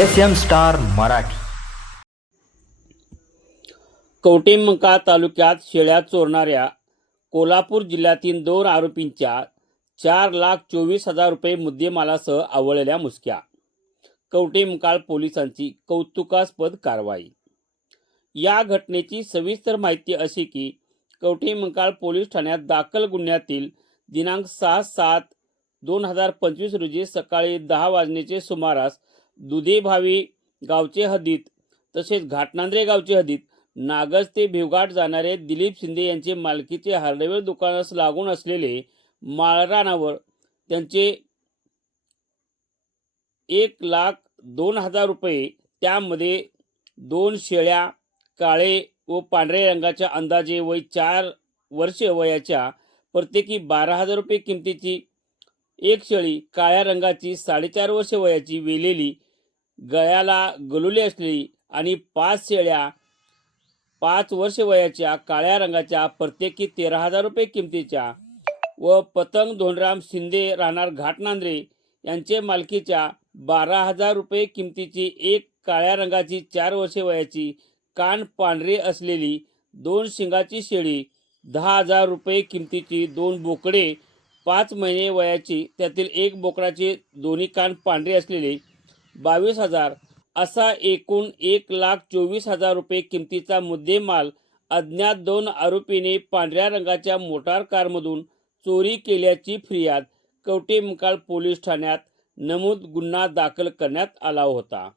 S M star Marathi. कवटेमका तालुक्यात शेळ्या चोरणाऱ्या कोल्हापूर जिल्ह्यातील दोन आरोपींच्या चार लाख चोवीस हजार रुपये मुद्देमालासह आवळलेल्या मुसक्या. कवटेमकाल पोलिसांची कौतुकास्पद कारवाई. या घटनेची सविस्तर माहिती अशी की कवटेमंकाळ पोलीस ठाण्यात दाखल गुन्ह्यातील दिनांक सहा सात दोन हजार पंचवीस रोजी सकाळी दहा वाजण्याचे सुमारास दुधेभावी गावचे हद्दीत तसेच घाटनांद्रे गावचे हद्दीत नागज ते भिवघाट जाणारे दिलीप शिंदे यांचे मालकीचे हार्डवेअर दुकानास लागून असलेले माळरानावर त्यांचे एक लाख दोन हजार रुपये त्यामध्ये दोन शेळ्या काळे व पांढऱ्या रंगाच्या अंदाजे वय चार वर्ष वयाच्या प्रत्येकी बारा हजार रुपये किमतीची एक शेळी काळ्या रंगाची साडेचार वर्ष वयाची वेलेली गळ्याला गलुली असलेली आणि पाच शेळ्या पाच वर्ष वयाच्या काळ्या रंगाच्या प्रत्येकी तेरा हजार रुपये किमतीच्या व पतंग धोंडराम शिंदे राहणार घाटनांद्रे यांचे मालकीच्या बारा हजार रुपये किमतीची एक काळ्या रंगाची चार वर्षे वयाची कान पांढरे असलेली दोन शिंगाची शेळी दहा हजार रुपये किमतीची दोन बोकडे पाच महिने वयाची त्यातील एक बोकडाचे दोन्ही कान पांढरे असलेले बावीस हजार. असा एकूण एक लाख चोवीस हजार रुपये किमतीचा मुद्देमाल अज्ञात दोन आरोपीने पांढऱ्या रंगाच्या मोटार कारमधून चोरी केल्याची फिर्याद कवटेमकाळ पोलीस ठाण्यात नमूद गुन्हा दाखल करण्यात आला होता.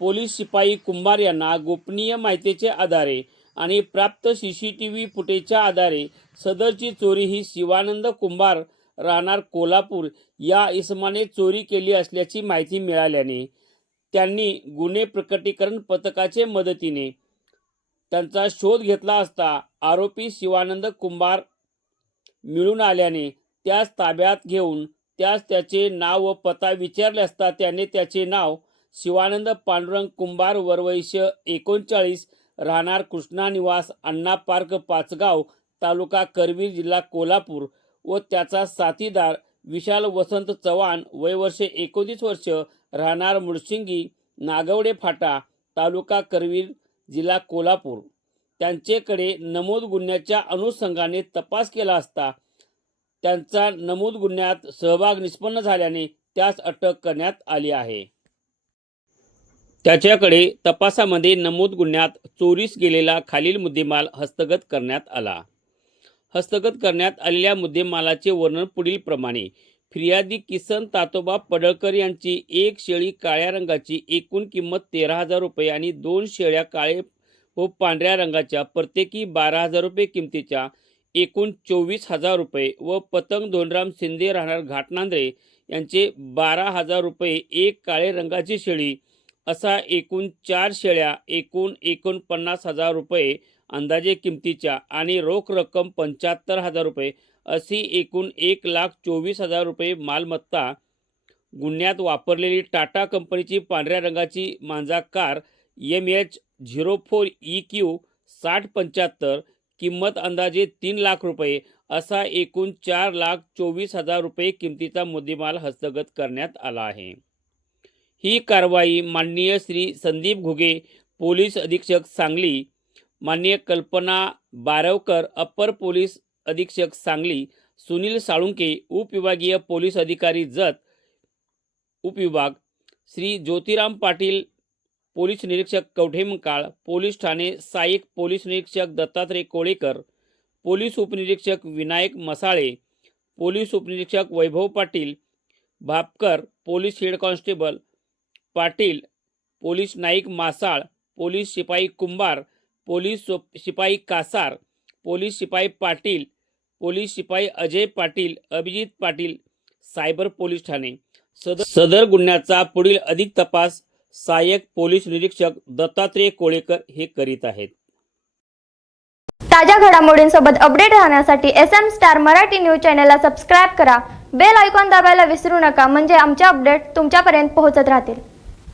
पोलीस शिपाई कुंभार यांना गोपनीय माहितीचे आधारे आणि प्राप्त सी सी टी व्ही फुटेजच्या आधारे सदरची चोरी ही शिवानंद कुंभार राहणार कोल्हापूर. या इसमाने चोरी केली असल्याची माहिती मिळाल्याने त्यांनी गुन्हे प्रकटीकरण पथकाचे मदतीने त्यांचा शोध घेतला असता आरोपी शिवानंद कुंभार मिळून आल्याने त्यास ताब्यात घेऊन त्यास त्याचे नाव व पत्ता विचारले असता त्याने त्याचे नाव शिवानंद पांडुरंग कुंभार वरवैश्य एकोणचाळीस राहणार कृष्णा निवास अण्णा पार्क पाचगाव तालुका करवीर जिल्हा कोल्हापूर व त्याचा साथीदार विशाल वसंत चव्हाण वय वर्षे एकोणतीस वर्ष राहणार मुळशिंगी नागवडे फाटा तालुका करवीर जिल्हा कोल्हापूर. त्यांचेकडे नमूद गुन्ह्याच्या अनुषंगाने तपास केला असता त्यांचा नमूद गुन्ह्यात सहभाग निष्पन्न झाल्याने त्यास अटक करण्यात आली आहे. त्याच्याकडे तपासामध्ये नमूद गुन्ह्यात चोरीस गेलेला खालील मुद्देमाल हस्तगत करण्यात आला. हस्तगत करण्यात आलेल्या मुद्देमालाचे वर्णन पुढील प्रमाणे. फिर्यादी किसन तातोबा पडळकर यांची एक शेळी काळ्या रंगाची एकूण किंमत तेरा हजार रुपये आणि दोन शेळ्या काळे व पांढऱ्या रंगाच्या प्रत्येकी बारा हजार रुपये किमतीच्या एकूण चोवीस हजार रुपये व पतंग धोंडराम शिंदे राहणार घाटनांद्रे यांचे बारा हजार रुपये एक काळे रंगाची शेळी असा एकूण चार शेळ्या एकूण एकोणपन्नास हजार रुपये अंदाजे किमतीच्या आणि रोख रक्कम पंच्याहत्तर हजार रुपये अशी एकूण एक लाख चोवीस हजार रुपये मालमत्ता गुन्ह्यात वापरलेली टाटा कंपनीची पांढऱ्या रंगाची Manza car M H zero four E Q साठ पंच्याहत्तर किंमत अंदाजे तीन लाख रुपये असा एकूण चार लाख चोवीस हजार रुपये किमतीचा मुद्देमाल हस्तगत करण्यात आला आहे. ही कारवाई माननीय श्री संदीप घुगे पोलीस अधीक्षक सांगली माननीय कल्पना बारवकर अप्पर पोलीस अधीक्षक सांगली सुनील साळुंके उपविभागीय पोलीस अधिकारी जत उपविभाग श्री ज्योतिराम पाटील पोलीस निरीक्षक कवठेमकाळ पोलीस ठाणे साईक पोलीस निरीक्षक दत्तात्रय कोळेकर पोलीस उपनिरीक्षक विनायक मसाळे पोलीस उपनिरीक्षक Vaibhav Patil Bhapkar police head constable Patil police Naik Masal police शिपाई कुंभार पोलीस सो शिपाई कासार पोलीस शिपाई पाटील पोलीस शिपाई अजय पाटील अभिजित पाटील सायबर पोलीस ठाणे. सदर सदर गुन्ह्याचा पुढील अधिक तपास सहाय्यक पोलीस निरीक्षक दत्तात्रेय कोळेकर हे करीत आहेत. ताज्या घडामोडींसोबत अपडेट राहण्यासाठी S M star Marathi news चॅनलला सबस्क्राईब करा. बेल आयकॉन दाबायला विसरू नका. म्हणजे आमचे अपडेट तुमच्यापर्यंत पोहोचत राहतील.